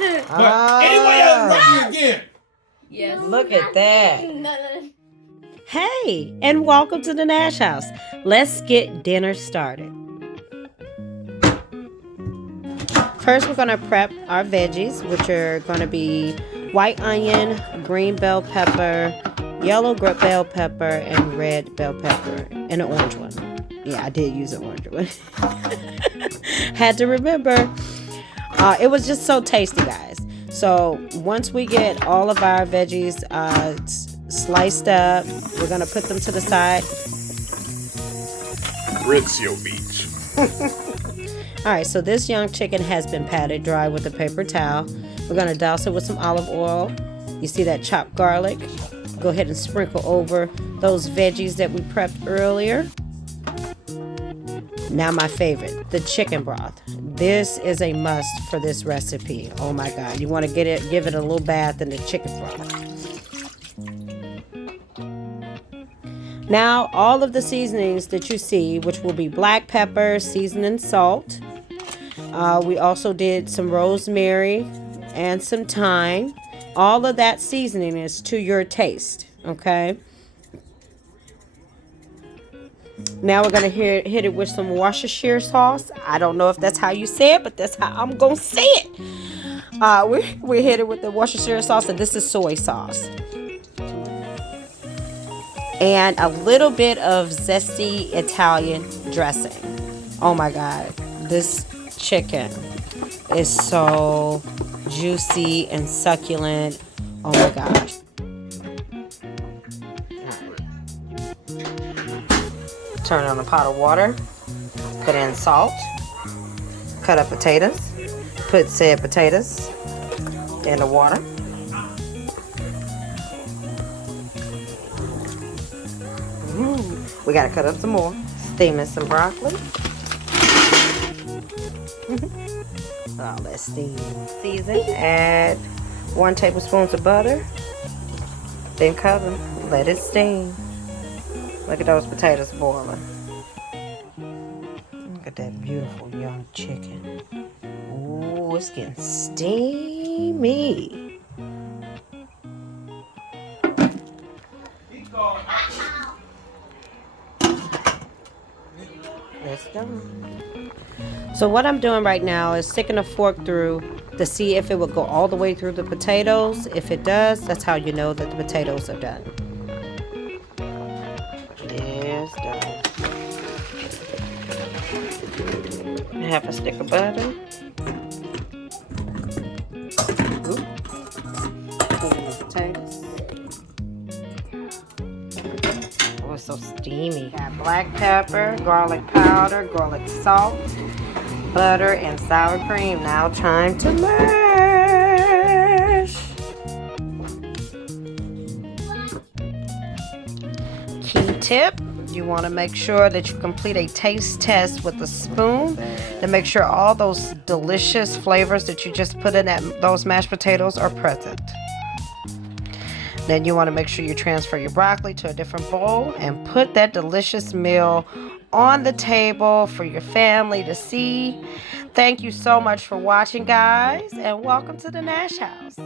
But anyway, I'm ready again. Yes. Look at that. Hey, and welcome to the Nash House. Let's get dinner started. First, we're going to prep our veggies, which are going to be white onion, green bell pepper, yellow bell pepper, and red bell pepper, and an orange one. Yeah, I did use an orange one. Had to remember. It was just so tasty, guys. So once we get all of our veggies sliced up, we're going to put them to the side. Rinse your meat. All right, so this young chicken has been patted dry with a paper towel. We're going to douse it with some olive oil. You see that chopped garlic? Go ahead and sprinkle over those veggies that we prepped earlier. Now my favorite, the chicken broth. This is a must for this recipe. Oh my God, you want to give it a little bath in the chicken broth. Now all of the seasonings that you see, which will be black pepper, seasoning, salt. We also did some rosemary and some thyme. All of that seasoning is to your taste, okay? Now we're going to hit it with some Worcestershire sauce. I don't know if that's how you say it, but that's how I'm going to say it. We hit it with the Worcestershire sauce, and this is soy sauce. And a little bit of zesty Italian dressing. Oh my God, this chicken is so juicy and succulent. Oh my gosh. Turn on a pot of water, put in salt, cut up potatoes, put said potatoes in the water. We gotta cut up some more, steaming some broccoli. All that steam. Season, add 1 tablespoon of butter, then cover, let it steam. Look at those potatoes boiling. Look at that beautiful young chicken. Ooh, it's getting steamy. It's done. So what I'm doing right now is sticking a fork through to see if it will go all the way through the potatoes. If it does, that's how you know that the potatoes are done. It's done. Half a stick of butter. Potatoes. Oh, it's so steamy. Got black pepper, garlic powder, garlic salt, butter, and sour cream. Now time to mash. Key tip, you want to make sure that you complete a taste test with a spoon to make sure all those delicious flavors that you just put in those mashed potatoes are present. Then you want to make sure you transfer your broccoli to a different bowl and put that delicious meal on the table for your family to see. Thank you so much for watching, guys, and welcome to the Nash House.